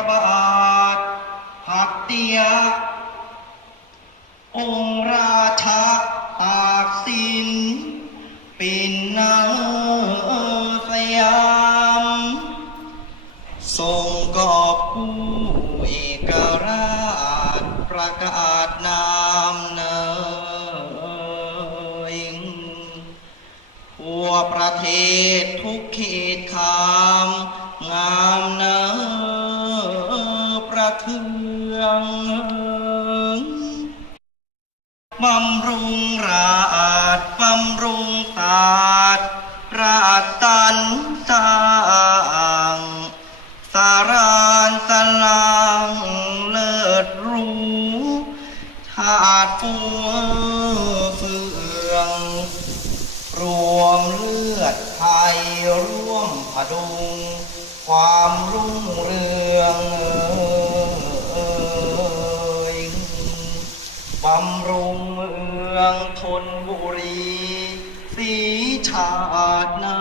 ระบาทหัตติยะองค์ราชาตากสินปินนาสยามทรงกอบกู้เอกราชประกาศนามเนยทั่วประเทศทุกเขตขามงามเนอป ระเทืองบำรุงราชบำรุงตาดราชตันสางสารานสลางเลิศรู้ชาติฟัวเฟือง รวมเลือดไทยร่วมผดุง ความรุ่งเรืองำรุงเมืองทนบุรีสีชาติเนอ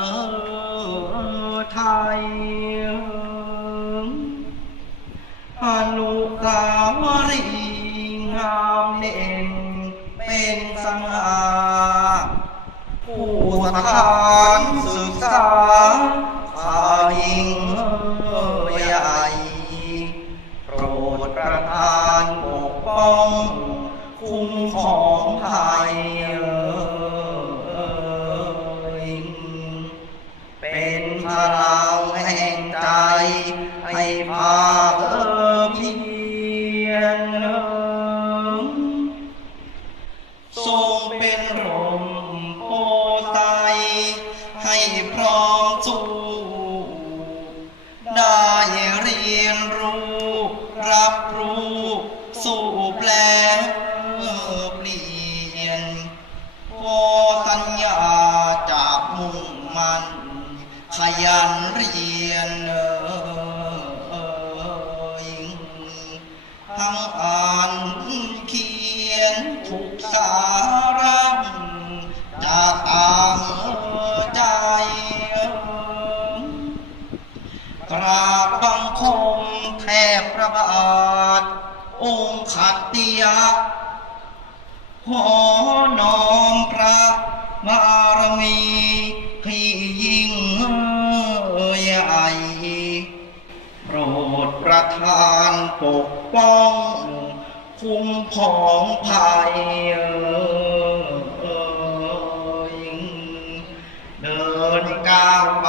ไทยอนุสาวรีย์งามเด่นเป็นสง่าผู้สถานศึกษาชายหญิง ใจให้ภาคเออพียรทรงเป็นร่มโพไซให้พร้อมสู้ได้เรียนรู้ รับรู้สู่แปลเปลี่ยนพอสัญญาจากมุ่งมันขยันเรียนเทุกสาระจากต่างใจกราบบังคมแทบพระบาท องค์ขัตติยะขอนอมพระบารมีที่ยิ่งใหญ่โปรดประทานปกป้อง คุ้มของภัยเอ่ยเดินก้าวไป